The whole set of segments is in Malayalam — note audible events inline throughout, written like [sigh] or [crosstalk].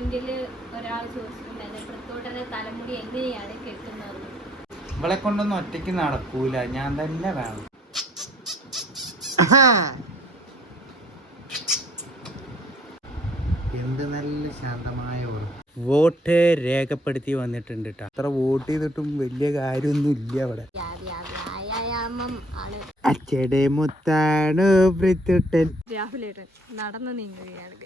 കമന്റിൽ ഒരാൾ ചോദിച്ചിട്ടുണ്ടായിരുന്നു പൃഥ്വിയുടെ തലമുടി എങ്ങനെയാണ് കെട്ടുന്നത്? ഇവളെ കൊണ്ടൊന്നും ഒറ്റയ്ക്ക് നടക്കൂല ഞാൻ തന്നെ വേണം. എന്ത് നല്ല ശാന്തമായ വോട്ട് രേഖപ്പെടുത്തി വന്നിട്ടുണ്ട് കേട്ടോ അത്ര വോട്ട് ചെയ്തിട്ടും വലിയ കാര്യമൊന്നും ഇല്ല അവിടെ വ്യായാമം ആണ് അച്ചടെ മുത്താണ് രാഹുലേട്ടൻ നടന്നു നീങ്ങുകയാണ്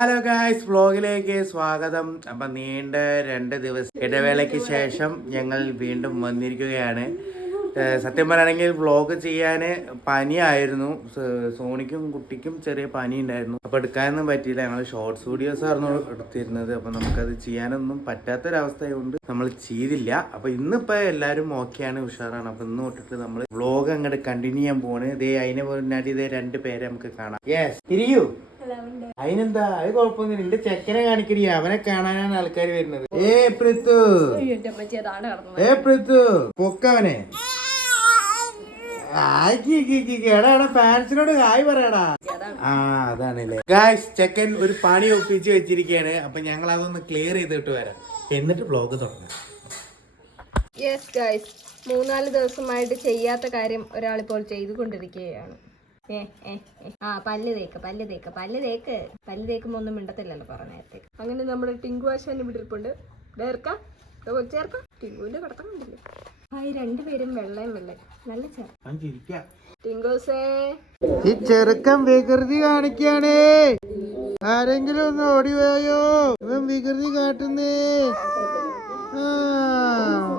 ഹലോ ഗായ്സ് വ്ലോഗിലേക്ക് സ്വാഗതം. അപ്പം നീണ്ട രണ്ട് ദിവസ ഇടവേളയ്ക്ക് ശേഷം ഞങ്ങൾ വീണ്ടും വന്നിരിക്കുകയാണ്. സത്യം പറയുകയാണെങ്കിൽ വ്ലോഗ് ചെയ്യാൻ പനിയായിരുന്നു. സോണിക്കും കുട്ടിക്കും ചെറിയ പനി ഉണ്ടായിരുന്നു അപ്പോൾ എടുക്കാനൊന്നും പറ്റിയില്ല. ഞങ്ങൾ ഷോർട്സ് വീഡിയോസ് ആയിരുന്നു എടുത്തിരുന്നത്. അപ്പോൾ നമുക്കത് ചെയ്യാനൊന്നും പറ്റാത്തൊരവസ്ഥയുണ്ട് നമ്മൾ ചെയ്തില്ല. അപ്പോൾ ഇന്നിപ്പോൾ എല്ലാവരും ഓക്കെയാണ് ഉഷാറാണ്. അപ്പോൾ ഇന്ന് തൊട്ടിട്ട് നമ്മൾ വ്ലോഗ് അങ്ങോട്ട് കണ്ടിന്യൂ ചെയ്യാൻ പോവാണ്. ഇതേ അതിനെ പോലെ ഇതേ രണ്ട് പേരെ നമുക്ക് കാണാം. യെസ് തിരിയൂ അതിനെന്താ? അത് കുഴപ്പമൊന്നുമില്ല. എന്റെ ചെക്കനെ കാണിക്കടി. അവനെ കാണാനാണ് ആൾക്കാർ വരുന്നത്. ഏ പൃഥു എന്റെ അമ്മച്ചി അതാണ് കടന്നു ഏ പൃഥു പൊക്കവനെ എടാ എടാ ഫാൻസിനോട് ഹായ് പറയടാ. ആ അതാണല്ലേ. ഗായ്സ് ചെക്കൻ ഒരു പണി ഒപ്പിച്ച് വെച്ചിരിക്കുകയാണ് അപ്പൊ ഞങ്ങൾ അതൊന്ന് ക്ലിയർ ചെയ്തിട്ട് വരാം. എന്നിട്ട് ബ്ലോഗ് തുടങ്ങാം. യെസ് ഗൈസ് മൂന്നാൽ ദിവസമായിട്ട് ചെയ്യാത്ത കാര്യം ഒരാളിപ്പോൾ ചെയ്തുകൊണ്ടിരിക്കുകയാണ്. ഏ ഏ. ആ പല്ല് തേക്ക് പല്ല് തേക്ക് പല്ല് തേക്ക്. പല്ല് തേക്കുമ്പോ ഒന്നും മിണ്ടത്തില്ലല്ലോ പറഞ്ഞ നേരത്തേക്ക്. അങ്ങനെ നമ്മുടെ ടിങ്കു ആശാൻ ഇവിടെ ഇരിപ്പുണ്ട് ചേർക്കാം ചേർക്കാം ടിങ്കുവിന്റെ കടത്തം കണ്ടില്ലേ? ഹായ് രണ്ടുപേരും വെള്ളയും വെള്ളയും. നല്ല ചേർ ഞാൻ ചിരിക്കാം ടിങ്കൂസേ ഈ ചെറുക്കൻ വികൃതി കാണിക്കാണേ. ആരെങ്കിലും ഒന്ന് ഓടിപോയോ ഇവൻ വികൃതി കാട്ടുന്നേ. ആ, ആ, ആ.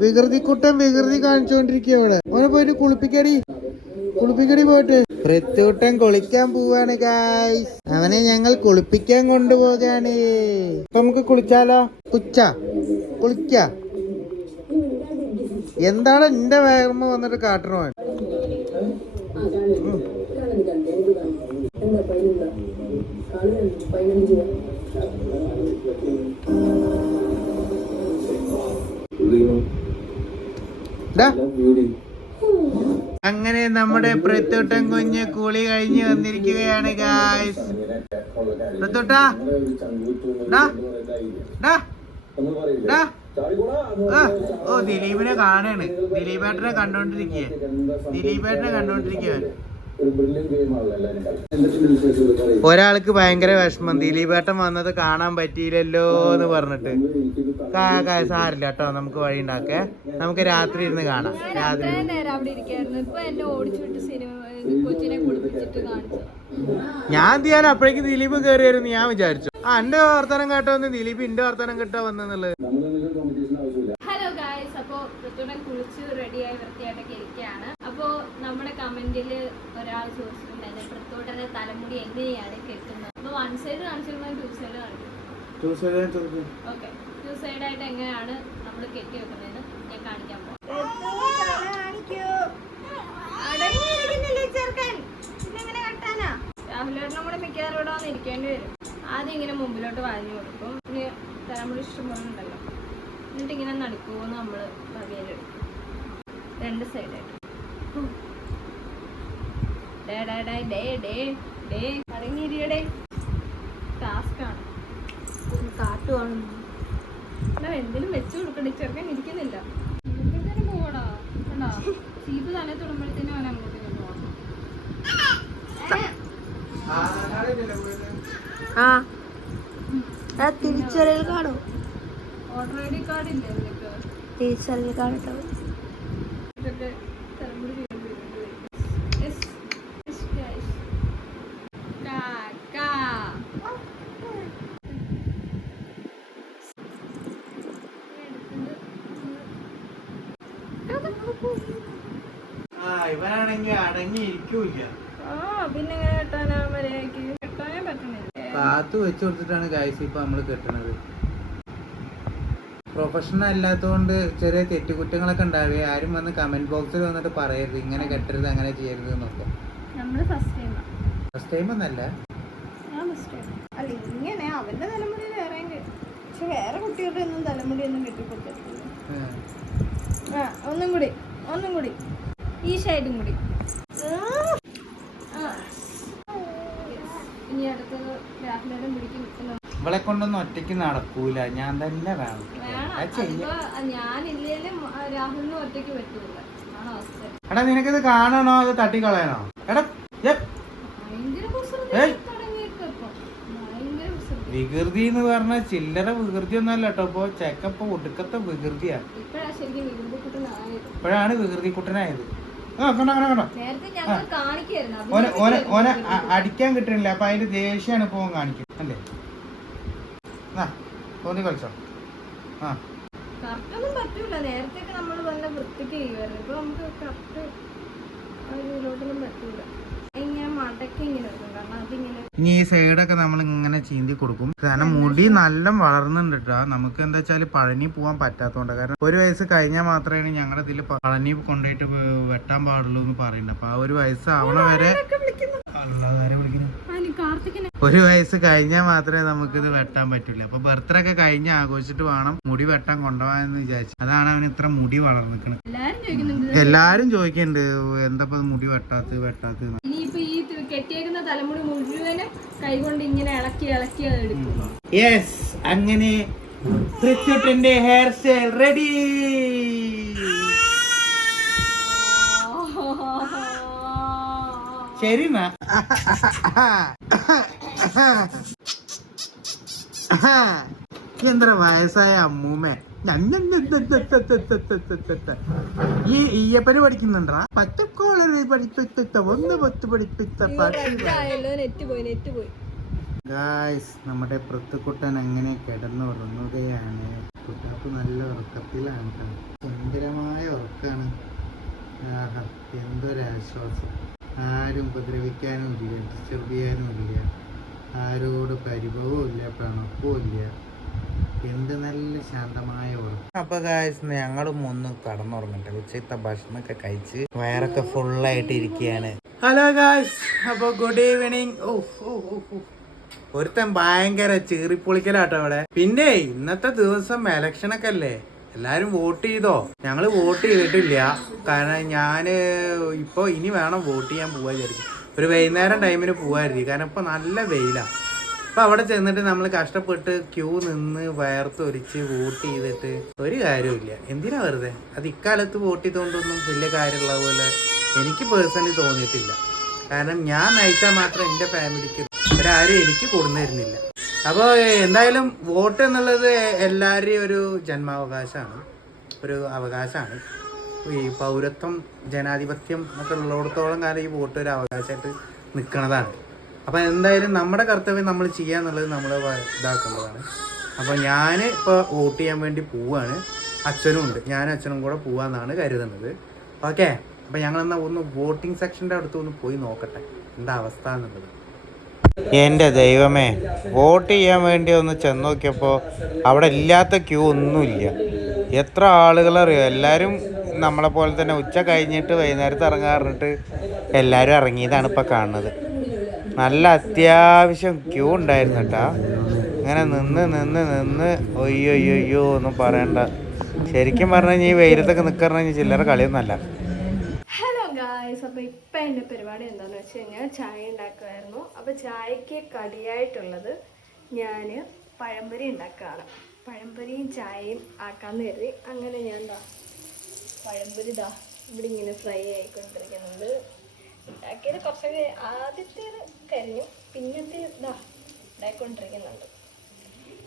വികൃതിക്കുട്ടൻ വികൃതി കാണിച്ചോണ്ടിരിക്കുക അവിടെ അവനെ പോയിട്ട് കുളിപ്പിക്കടി. കുളിപ്പിക്കടി പോയിട്ട്. പ്രത്യൂട്ടൻ കുളിക്കാൻ പോവാണ് ഗായ്സ് അവനെ ഞങ്ങൾ കുളിപ്പിക്കാൻ കൊണ്ടുപോകാണ് ഇപ്പൊ നമുക്ക് കുളിച്ചാലോ? കുച്ച കുളിക്ക. എന്താണ് എന്റെ വേർമ വന്നിട്ട് കാട്ടണോ അവൻ? അങ്ങനെ നമ്മുടെ പ്രത്യൂട്ടൻ കുഞ്ഞ് കുളി കഴിഞ്ഞ് വന്നിരിക്കുകയാണ് ഗായ്സ് ഓ ദിലീപിനെ കാണാണ്. ദിലീപേട്ടനെ കണ്ടോണ്ടിരിക്കുക ദിലീപേട്ടനെ കണ്ടോണ്ടിരിക്കുക ഒരാൾക്ക് ഭയങ്കര വിഷമം. ദിലീപേട്ടൻ വന്നത് കാണാൻ പറ്റിയില്ലല്ലോ എന്ന് പറഞ്ഞിട്ട്. സാരില്ല കേട്ടോ നമുക്ക് വഴി ഉണ്ടാക്കേ. നമുക്ക് രാത്രി ഇരുന്ന് കാണാം. രാത്രി ഇത്രയും അവിടെ ഇരിക്കായിരുന്നു. ഇപ്പൊ എന്നെ ഓടിച്ചു സിനിമ കൊച്ചിനെ കുളിപ്പിച്ചിട്ട് കാണിച്ചു ഞാൻ ചെയ്യാൻ അപ്പോഴേക്ക് ദിലീപ് കയറിയായിരുന്നു വരുന്നു ഞാൻ വിചാരിച്ചു. ആ എന്റെ വർത്തനം കേട്ടോ വന്ന് ദിലീപ് എന്റെ വർത്തനം കേട്ടോ വന്നെന്നുള്ളത്. ഹലോ ഗായ്സ് അപ്പോ കുളിച്ച് റെഡിയായി വൃത്തിയായിട്ടൊക്കെ കമന്റിൽ ഒരാൾ ചോദിച്ചിട്ടുണ്ടായിരുന്നു തലമുടി എങ്ങനെയാണ് കെട്ടുന്നത്? അപ്പൊ വൺ സൈഡ് ടു സൈഡ് കാണിക്കും ഓക്കെ ടു സൈഡ് ആയിട്ട് എങ്ങനെയാണ് നമ്മൾ കെട്ടി ഞാൻ കാണിക്കാൻ രാഹുലേട്ടനും കൂടെ മിക്കവാറും ഇവിടെ വന്ന് ഇരിക്കേണ്ടി വരും. ആദ്യം ഇങ്ങനെ മുമ്പിലോട്ട് വാങ്ങി കൊടുക്കും. ഇനി തലമുടി ഇഷ്ടംപോലെ ഉണ്ടല്ലോ എന്നിട്ട് ഇങ്ങനെ നടക്കുമോ നമ്മൾ വകയിലെടുക്കും രണ്ട് സൈഡായിട്ട് day day day day day day. അടങ്ങിയിരിയടേ ടാസ്ക്കാണ് കാട്ടുവാണ് എന്നാ എന്തിനും വെച്ചു കൊടുക്കണ്ടേ. ചെറുക്കൻ ഇരിക്കുന്നില്ല. ഇപ്പോഴത്തേനും പോവാടാ കണ്ടോ? ചീപ്പ് തന്നെ തൊടുമ്പോഴത്തേനും അവൻ അങ്ങോട്ട് ആ. തിരിച്ചറിയൽ കാർഡോ? ഇല്ലേ നിനക്ക്? തിരിച്ചറിയൽ കാർഡ് ഇതൊക്കെ തലമുടി വീണ്ടും വീണ്ടും വരും. Yes, yes, guys. കാക്ക. ആ ഇവനാണെങ്കിൽ അടങ്ങിയിരിക്കൂല ആ പിന്നെ എങ്ങനെ കെട്ടാനാ മര്യാദയ്ക്ക് കെട്ടാനേ പറ്റുന്നില്ല കാത്തു വെച്ചു കൊടുത്തിട്ടാണ് ഗായ്സ് ഇപ്പൊ നമ്മൾ കെട്ടണത്. പ്രൊഫഷണൽ അല്ലാത്തതുകൊണ്ട് ചെറിയ തെറ്റുകുറ്റങ്ങളൊക്കെ ഉണ്ടാവേ. ആരും വന്ന് കമന്റ് ബോക്സിൽ വന്നിട്ട് പറയരുത്. ഇങ്ങനെ കെട്ടരുത് അങ്ങനെ ചെയ്യരുത് എന്നൊക്കെ. നമ്മൾ ഫസ്റ്റ് ടൈമാ ഫസ്റ്റ് ടൈം ഒന്നല്ല. അല്ല ഇങ്ങനെ അവന്റെ തലമുടി വേറെ പക്ഷെ വേറെ കുട്ടികളുടെ ഒന്നും തലമുടി ഒന്നും കെട്ടിക്കൊടുത്തിട്ടില്ല ആ ഒന്നും കൂടി ഒന്നും കൂടി. ഈ ഷെയ്ഡും കൂടി. ഇനി അടുത്തത് പിടിക്കും ഇവളെ കൊണ്ടൊന്നും ഒറ്റയ്ക്ക് നടക്കൂല. ഞാൻ തന്നെ വേണം. ഞാനില്ലേലും രാഹുലിനും ഒറ്റയ്ക്ക് പറ്റൂല. എടാ നിനക്കിത് കാണണോ? അത് തട്ടിക്കളയണോ? എടാ വികൃതി എന്ന് പറഞ്ഞ ചില്ലറ വികൃതി ഒന്നല്ല കേട്ടോ. ഇപ്പൊ ചെക്കപ്പ് ഒടുക്കത്തെ വികൃതിയാണ് ഇപ്പോഴാണ് വികൃതി കുട്ടനായത് കണ്ടോ ഓനെ ഓനെ ഓനെ അടിക്കാൻ കിട്ടണില്ല. അപ്പൊ അതിന്റെ ദേഷ്യാണ് ഇപ്പൊ കാണിക്കും അല്ലേ? ആ തോന്നി കളിച്ചോ? ആ. കറക്റ്റൊന്നും പറ്റൂല. നേരത്തെ നമ്മൾ നല്ല വൃത്തിക്ക് ചെയ്യുമായിരുന്നു ഇപ്പൊ നമുക്ക് കറക്റ്റ് ആ ഇതിലോട്ടൊന്നും പറ്റൂല. ഇനി ഈ സൈഡൊക്കെ നമ്മൾ ഇങ്ങനെ ചീന്തി കൊടുക്കും. കാരണം മുടി നല്ല വളർന്നുണ്ട് കേട്ടോ നമുക്ക് എന്താ വെച്ചാൽ പഴനി പോകാൻ പറ്റാത്തതുകൊണ്ട് കാരണം ഒരു വയസ്സ് കഴിഞ്ഞാൽ മാത്രമേ ഞങ്ങളുടെ ഇതിൽ പഴനി കൊണ്ടുപോയിട്ട് വെട്ടാൻ പാടുള്ളൂ എന്ന് പറയുന്നത്. അപ്പൊ ആ ഒരു വയസ്സാവണ വരെ അല്ലാതെ വിളിക്കുന്നു? ഒരു വയസ്സ് കഴിഞ്ഞാൽ മാത്രമേ നമുക്ക് ഇത് വെട്ടാൻ പറ്റുള്ളൂ. അപ്പൊ ബർത്ത്ഡേ ഒക്കെ കഴിഞ്ഞ് ആഘോഷിച്ചിട്ട് വേണം മുടി വെട്ടാൻ കൊണ്ടുപോകാന്ന് വിചാരിച്ചു. അതാണ് അവന് ഇത്ര മുടി വളർന്നിക്കണത് എല്ലാരും ചോദിക്കുന്നുണ്ട് ചോദിക്കുന്നുണ്ട് എന്താ മുടി വെട്ടാത്ത വെട്ടാത്ത കെട്ടിയേക്കുന്ന തലമുടി മുഴുവനും കൈകൊണ്ട് ഇങ്ങനെ ഇളക്കി ഇളക്കി എടുക്കും. യെസ് അങ്ങനെ ഹെയർ സ്റ്റൈൽ റെഡി ശരി [laughs] എന്നാ എത്ര വയസ്സായ അമ്മൂമ്മേ ഈ ഈയപ്പന് പഠിക്കുന്നുണ്ടാ ഒന്ന് പത്ത് ആയല്ലോ നെറ്റ് പോയി നെറ്റ് പോയി ഗായ്സ് നമ്മുടെ പ്രത്തുക്കുട്ടൻ അങ്ങനെ കിടന്നുറങ്ങുകയാണ് കുട്ടാപ്പ് നല്ല ഉറക്കത്തിലാണ്. സുന്ദരമായ ഉറക്കാണ് എന്തൊരാശ്വാസം ആരും ഉപദ്രവിക്കാനും ഇല്ല. ഡിസ്റ്റർബ് ചെയ്യാനും ഇല്ല. ആരോട് പരിഭവവും ഇല്ല പിണക്കവും ഇല്ല. എന്ത് നല്ല ശാന്തമായ ഉറക്കം അപ്പൊ ഗായ്സ് ഞങ്ങളും ഒന്ന് കടന്നുറങ്ങട്ടെ. ഉച്ചത്തെ ഭക്ഷണമൊക്കെ കഴിച്ച് വയറൊക്കെ ഫുള്ളായിട്ട് ഇരിക്കുകയാണ്. ഹലോ ഗായ്സ് അപ്പൊ ഗുഡ് ഈവനിങ് ഒരുത്തൻ ഭയങ്കര ചീറിപ്പൊളിക്കലാട്ടോ അവിടെ. പിന്നെ ഇന്നത്തെ ദിവസം ഇലക്ഷനൊക്കെ അല്ലേ? എല്ലാരും വോട്ട് ചെയ്തോ? ഞങ്ങൾ വോട്ട് ചെയ്തിട്ടില്ല. കാരണം ഞാൻ ഇപ്പൊ ഇനി വേണം വോട്ട് ചെയ്യാൻ പോവാ വിചാരിക്കും ഒരു വൈകുന്നേരം ടൈമിന് പോവായിരിക്കും. കാരണം ഇപ്പൊ നല്ല വെയിലാ. അപ്പൊ അവിടെ ചെന്നിട്ട് നമ്മൾ കഷ്ടപ്പെട്ട് ക്യൂ നിന്ന് വയർത്തൊരിച്ച് വോട്ട് ചെയ്തിട്ട് ഒരു കാര്യമില്ല എന്തിനാ വെറുതെ? അത് ഇക്കാലത്ത് വോട്ട് ചെയ്തുകൊണ്ടൊന്നും വലിയ കാര്യമുള്ള പോലെ എനിക്ക് പേഴ്സണലി തോന്നിയിട്ടില്ല. കാരണം ഞാൻ നയിച്ചാൽ മാത്രം എന്റെ ഫാമിലിക്ക് ഒരാരും എനിക്ക് കൊടുന്നു തരുന്നില്ല അപ്പോൾ എന്തായാലും വോട്ട് എന്നുള്ളത് എല്ലാവരുടെയും ഒരു ജന്മാവകാശമാണ്. ഒരു അവകാശമാണ്. ഈ പൗരത്വം ജനാധിപത്യം ഒക്കെ ഉള്ളിടത്തോളം കാലം ഈ വോട്ട് ഒരു അവകാശമായിട്ട് നിൽക്കുന്നതാണ്. അപ്പോൾ എന്തായാലും നമ്മുടെ കർത്തവ്യം നമ്മൾ ചെയ്യുക എന്നുള്ളത് നമ്മൾ ഇതാക്കേണ്ടതാണ്. അപ്പോൾ ഞാൻ ഇപ്പോൾ വോട്ട് ചെയ്യാൻ വേണ്ടി പോവാണ്. അച്ഛനും ഉണ്ട്. ഞാനും അച്ഛനും കൂടെ പോവാന്നാണ് കരുതുന്നത്. ഓക്കെ? അപ്പോൾ ഞങ്ങൾ എന്നാൽ ഒന്ന് വോട്ടിംഗ് സെക്ഷന്റെ അടുത്ത് ഒന്ന് പോയി നോക്കട്ടെ. എന്താ അവസ്ഥ എന്നുള്ളത്. എന്റെ ദൈവമേ വോട്ട് ചെയ്യാൻ വേണ്ടി ഒന്ന് ചെന്ന് നോക്കിയപ്പോൾ അവിടെ ഇല്ലാത്ത ക്യൂ ഒന്നുമില്ല. എത്ര ആളുകളറിയോ എല്ലാവരും നമ്മളെ പോലെ തന്നെ ഉച്ച കഴിഞ്ഞിട്ട് വൈകുന്നേരത്ത് ഇറങ്ങാറിട്ട് എല്ലാവരും ഇറങ്ങിയതാണ് ഇപ്പോൾ കാണുന്നത്. നല്ല അത്യാവശ്യം ക്യൂ ഉണ്ടായിരുന്നു കേട്ടാ. അങ്ങനെ നിന്ന് നിന്ന് നിന്ന് ഒയ്യോ അയ്യോ ഒന്നും പറയണ്ട. ശരിക്കും പറഞ്ഞു കഴിഞ്ഞാൽ ഈ വെയിലത്തൊക്കെ നിൽക്കറഞ്ഞ ചില്ലറ കളിയൊന്നുമല്ല. ഗായ്സ് അപ്പോൾ ഇപ്പം എന്റെ പരിപാടി എന്താണെന്ന് വെച്ച് കഴിഞ്ഞാൽ ചായ ഉണ്ടാക്കുമായിരുന്നു അപ്പോൾ ചായക്ക് കടിയായിട്ടുള്ളത് ഞാൻ പഴംപൊരി ഉണ്ടാക്കുകയാണ്. പഴംപൊരിയും ചായയും ആക്കാമെന്ന് കരുതി. അങ്ങനെ ഞാൻ എന്താ പഴംപൊരി ഇതാ ഇവിടെ ഇങ്ങനെ ഫ്രൈ ആയിക്കൊണ്ടിരിക്കുന്നുണ്ട്. ഉണ്ടാക്കിയത് കുറച്ചൊക്കെ ആദ്യത്തേത് കരിഞ്ഞു പിന്നത്തെ ഇതാ ഉണ്ടായിക്കൊണ്ടിരിക്കുന്നുണ്ട്.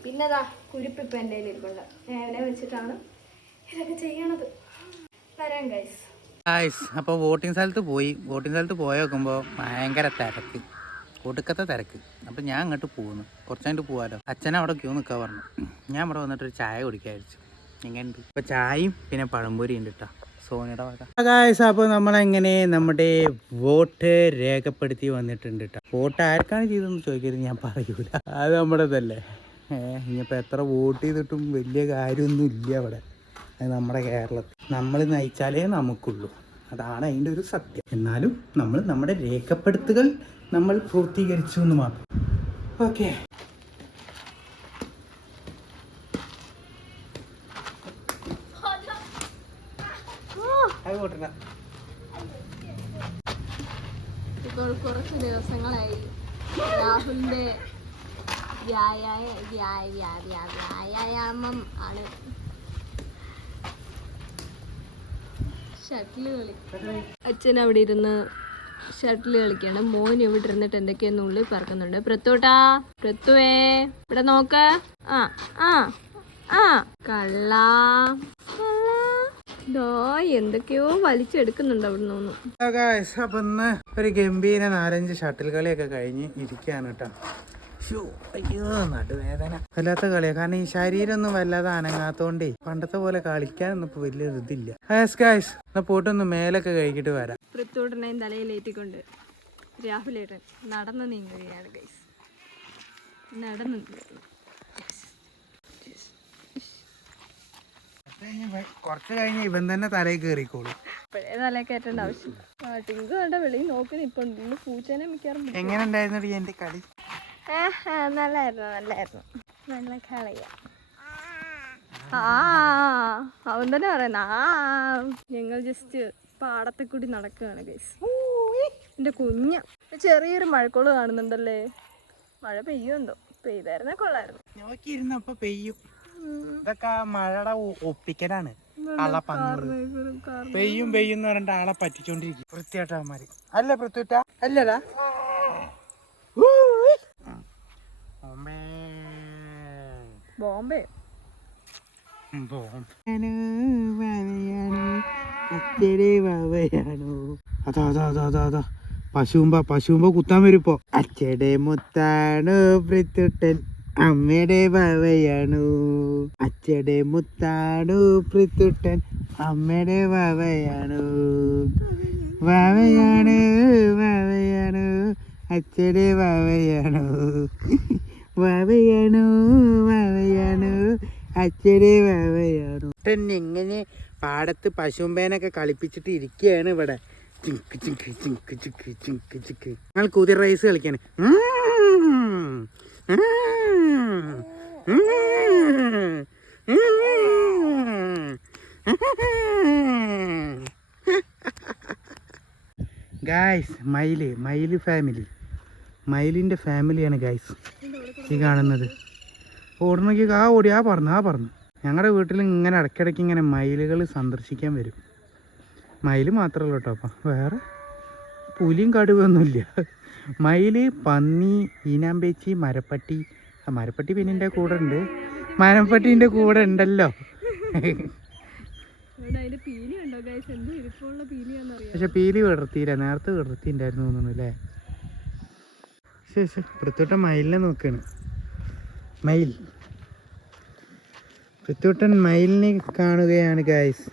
പിന്നെ ദാ കുരിപ്പിപ്പം എന്റെ കയ്യിൽ ഇരിപ്പുണ്ട് ഞാൻ വെച്ചിട്ടാണ് ഇതൊക്കെ ചെയ്യണത്? വരാം ഗൈസ് ഗായ്സ് അപ്പോൾ വോട്ടിംഗ് സ്ഥലത്ത് പോയി. വോട്ടിംഗ് സ്ഥലത്ത് പോയി നോക്കുമ്പോൾ ഭയങ്കര തിരക്ക്. ഒടുക്കത്തെ തിരക്ക്. അപ്പം ഞാൻ അങ്ങോട്ട് പോകുന്നു കുറച്ച് കഴിഞ്ഞിട്ട് പോകാമല്ലോ അച്ഛൻ അവിടെ ക്യൂ നിൽക്കാൻ പറഞ്ഞു. ഞാൻ ഇവിടെ വന്നിട്ട് ഒരു ചായ കുടിക്കാൻ വിചാരിച്ചു. എങ്ങനെയുണ്ട് ഇപ്പം ചായയും പിന്നെ പഴംപൊരി ഉണ്ട് കേട്ടോ സോനിയുടെ വക. ഗായ്സ് അപ്പോൾ നമ്മളെങ്ങനെ നമ്മുടെ വോട്ട് രേഖപ്പെടുത്തി വന്നിട്ടുണ്ട് കേട്ടോ വോട്ട് ആർക്കാണ് ചെയ്തതെന്ന് ചോദിക്കരുത് ഞാൻ പറയൂല. അത് നമ്മുടേതല്ലേ ഇനിയിപ്പോൾ എത്ര വോട്ട് ചെയ്തിട്ടും വലിയ കാര്യമൊന്നും ഇല്ല അവിടെ അത് നമ്മുടെ കേരളത്തിൽ. നമ്മൾ നയിച്ചാലേ നമുക്കുള്ളൂ. അതാണ് അതിന്റെ ഒരു സത്യം. എന്നാലും നമ്മൾ നമ്മുടെ രേഖപ്പെടുത്തുകൾ നമ്മൾ പൂർത്തീകരിച്ചു എന്ന് മാത്രം. ഓക്കെ. കുറച്ച് ദിവസങ്ങളായി രാഹുലിന്റെ വ്യായാമം ആണ്. അച്ഛൻ അവിടെ ഇരുന്ന് ഷട്ടിൽ കളിക്കാണ്. മോൻ ഇവിടെ ഇരുന്നിട്ട് എന്തൊക്കെയെന്ന് ഉള്ളിൽ പറക്കുന്നുണ്ട്. പ്രത്തോട്ടാ പ്രത്തുവേ ഇവിടെ നോക്ക്. ആ ആ ആ. കള്ള എന്തൊക്കെയോ വലിച്ചെടുക്കുന്നുണ്ട് അവിടെ നിന്ന് അപ്പൊ ഇന്ന് ഒരു ഗംഭീര നാലഞ്ച് ഷട്ടിൽ കളിയൊക്കെ കഴിഞ്ഞ് ഇരിക്കാണ് കേട്ടോ. അയ്യോ നടുവേദന. വല്ലാത്ത കളിയാ. കാരണം ഈ ശരീരം ഒന്നും വല്ലാതെ അനങ്ങാത്തോണ്ടേ പണ്ടത്തെ പോലെ കളിക്കാനൊന്നും ഇപ്പൊ വലിയ ഇതില്ല ഗായ്സ് ഗായ്സ് എന്നാ പോട്ടൊന്ന് മേലൊക്കെ കഴിക്കിട്ട് വരാം. പൃത്തോട്ടനെയും തലയിലേറ്റിക്കൊണ്ട് രാഹുലേട്ടൻ നടന്നു നീങ്ങുകയാണ് ഗൈസ് നടന്നു. കുറച്ച് കഴിഞ്ഞ് ഇവൻ തന്നെ തലയിൽ കയറിക്കോളൂ ഇപ്പോഴേ തലയിൽ കയറ്റേണ്ട ആവശ്യം. ആ ടിങ്ക് കണ്ട വെളിയിൽ നോക്കി. നിൽപ്പുണ്ട് ഇന്ന് പൂച്ചേനെ മിക്കാറും എങ്ങനെ ഉണ്ടായിരുന്നു എന്റെ കളി? നല്ലായിരുന്നു നല്ലായിരുന്നു. നല്ല കളയ. ആ അവൻ തന്നെ പറയുന്ന ആ. ഞങ്ങൾ ജസ്റ്റ് പാടത്തെ കൂടി നടക്കുകയാണ് ഗൈസ് എന്റെ കുഞ്ഞ. ചെറിയൊരു മഴക്കോൾ കാണുന്നുണ്ടല്ലേ? മഴ പെയ്യുമെന്തോ പെയ്തായിരുന്ന കൊള്ളായിരുന്നു. നോക്കിയിരുന്നപ്പോ പെയ്യും. ഇതൊക്കെ മഴയുടെ ഒപ്പിക്കലാണ്. ആളെ പെയ്യും പെയ്യും എന്ന് പറഞ്ഞിട്ട് ആളെ പറ്റിച്ചോണ്ടിരിക്കും. വൃത്തിയായിട്ടാമാര് അല്ല പൃഥ്വിട്ട. അല്ലടാ. ബോംബെ. അതാ അതാ പശുമ്പ പശുമ്പ കുത്താൻ വരുപ്പോ അച്ഛടെ മുത്താണു പ്രിത്തുട്ടൻ അമ്മയുടെ വവയാണു. അച്ഛടെ മുത്താണു പ്രിത്തുട്ടൻ അമ്മയുടെ വവയാണു. വവയാണ് വവയാണു അച്ഛടെ വവയാണു. ബാവയാണു അച്ഛടെ ബാവയാണു എങ്ങനെ പാടത്ത് പശുമ്പേനൊക്കെ കളിപ്പിച്ചിട്ട് ഇരിക്കുകയാണ് ഇവിടെ. ചിങ്ക് ചിങ്ക് ചിങ്ക് ചിങ്ക് ചിങ്ക് ചിങ്ക്. ഞങ്ങൾ കുതിര റൈസ് കളിക്കാണ്. ഗായ്സ് മയിൽ മയിൽ ഫാമിലി മയിലിന്റെ ഫാമിലിയാണ് ഗായ്സ് ഈ കാണുന്നത്. ഓടണമെങ്കിൽ ആ ഓടി ആ പറഞ്ഞു ആ പറഞ്ഞു ഞങ്ങളുടെ വീട്ടിൽ ഇങ്ങനെ ഇടയ്ക്കിടയ്ക്ക് ഇങ്ങനെ മയിലുകൾ സന്ദർശിക്കാൻ വരും. മയിൽ മാത്രമല്ല കേട്ടോ അപ്പം. വേറെ പുലിയും കടുവൊന്നുമില്ല മയിൽ പന്നി ഈനാമ്പേച്ചി മരപ്പട്ടി. ആ മരപ്പട്ടി പിന്നെ എന്റെ കൂടെ ഉണ്ട്. മരപ്പട്ടീന്റെ കൂടെ ഉണ്ടല്ലോ. പക്ഷെ പീലി വിടർത്തിയില്ല. നേരത്തെ വിടർത്തിണ്ടായിരുന്നു തോന്നുന്നു അല്ലേ ശരി ശരി പൃഥ്വിട്ടൻ മയിലിനെ നോക്കാണ്. മയിൽ. പൃഥ്വിട്ടൻ മയിലിനെ കാണുകയാണ് ഗായ്സ്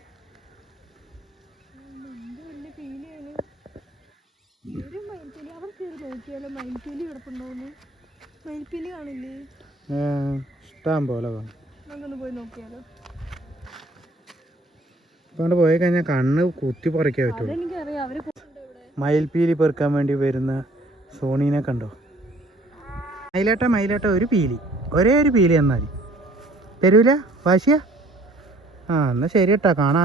ഇഷ്ടം പോലെ പോയി കഴിഞ്ഞാൽ കണ്ണ് കുത്തി പറിക്കാൻ പറ്റുള്ളൂ. അവർ മയിൽപീലി പെറുക്കാൻ വേണ്ടി വരുന്ന സോണീനെ കണ്ടോ? മയിലാട്ട മയിലാട്ട ഒരു പീലി. ഒരേ ഒരു പീലി മതി. തരൂല? വാശിയ? ആ എന്നാൽ ശരി കേട്ടോ കാണാ.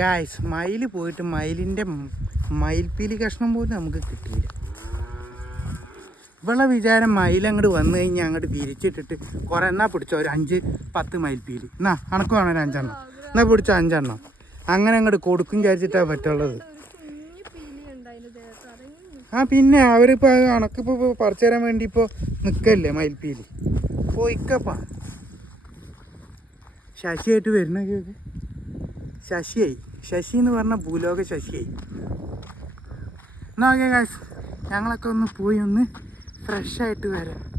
ഗായ്സ് മയിൽ പോയിട്ട് മയിലിന്റെ മയിൽപീലി കഷ്ണം പോലും നമുക്ക് കിട്ടിയില്ല ഇവളെ വിചാരം മയിൽ അങ്ങോട്ട് വന്നു കഴിഞ്ഞാൽ അങ്ങോട്ട് വിരിച്ചിട്ടിട്ട് കുറേ എന്നാ പിടിച്ചോ ഒരു അഞ്ച് പത്ത് മയിൽപ്പീലി. എന്നാ കണക്ക് വേണം ഒരു അഞ്ചെണ്ണം. എന്നാ പിടിച്ചോ അഞ്ചെണ്ണം. അങ്ങനെ അങ്ങോട്ട് കൊടുക്കും വിചാരിച്ചിട്ടാണ് പറ്റുള്ളത്. ആ പിന്നെ അവരിപ്പോൾ അണക്കിപ്പോൾ പറിച്ചു തരാൻ വേണ്ടി ഇപ്പോൾ നിൽക്കല്ലേ മയിൽപ്പീൽ? പോയിക്കപ്പാ. ശശിയായിട്ട് വരുന്ന കേക്ക്. ശശിയായി. ശശി എന്ന് പറഞ്ഞ ഭൂലോക ശശിയായി. എന്നാ ഓക്കെ കാശ് ഞങ്ങളൊക്കെ ഒന്ന് പോയി ഒന്ന് ഫ്രഷായിട്ട് വരാം.